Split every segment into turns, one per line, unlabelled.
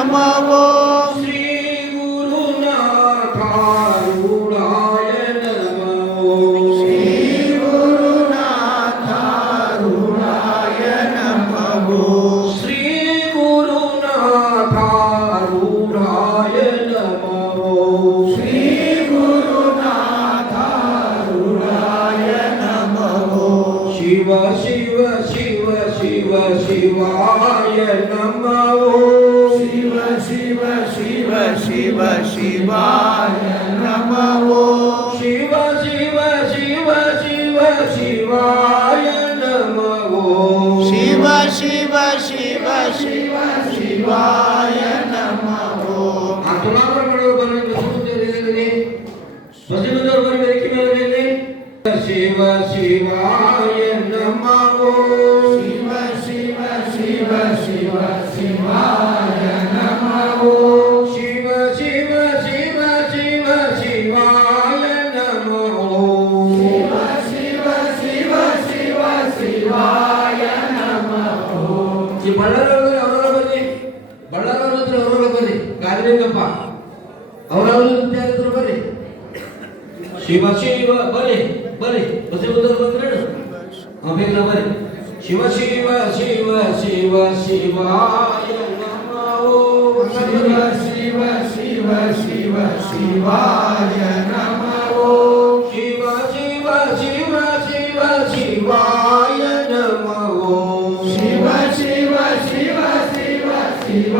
నమవో
శ్రీ గురునాథారుణాయ నమో.
శ్రీ గురునాథారుణాయ నమో.
శ్రీ గురునాథారుణాయ నమో.
శ్రీ గురునాథారుణాయ నమో.
శివ శివ శివ शिव शिवाय नमो।
शिव शिव शिव शिव शिवाय नमवो
शिव शिव शिव शिव शिवाय नमो।
शिव शिव शिव शिव शिवाय
बरोबर की मिळालेले शिव शिवाय नमो. ಈ ಬಳ್ಳಾರಿ ಅವರೆಲ್ಲ ಬರ್ರಿ ಬಳ್ಳಾರಿ ಅವ್ರ ಹತ್ರ ಅವರೆಲ್ಲ ಬರ್ರಿ ಗಾಜಲಿಂಗಪ್ಪ ಅವರವರು ವಿದ್ಯಾರ್ಥಿಗಳು ಬರ್ರಿ ಶಿವ ಶಿವ ಬರ್ರಿ ಬರ್ರಿ ಬಸಿ ಬಂದ್ರೆ ಬಂದ್ರೆ ಬೇಗ ಬರ್ರಿ ಶಿವ ಶಿವ ಶಿವ ಶಿವ ಶಿವ
ಶಿವ ಶಿವ ಶಿವ ಶಿವ ಶಿವ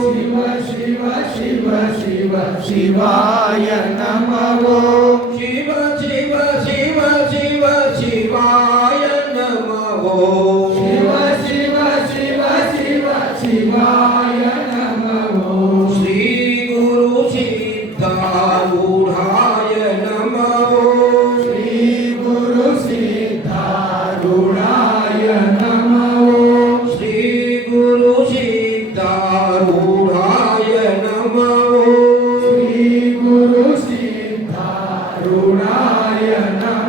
शिव शिव शिव शिव शिवाय नमो
शिव शिव शिव शिव शिवाय नमो शिव शिव शिव शिव शिवाय नमो
श्री गुरु सिद्धा
కరుణాయనా.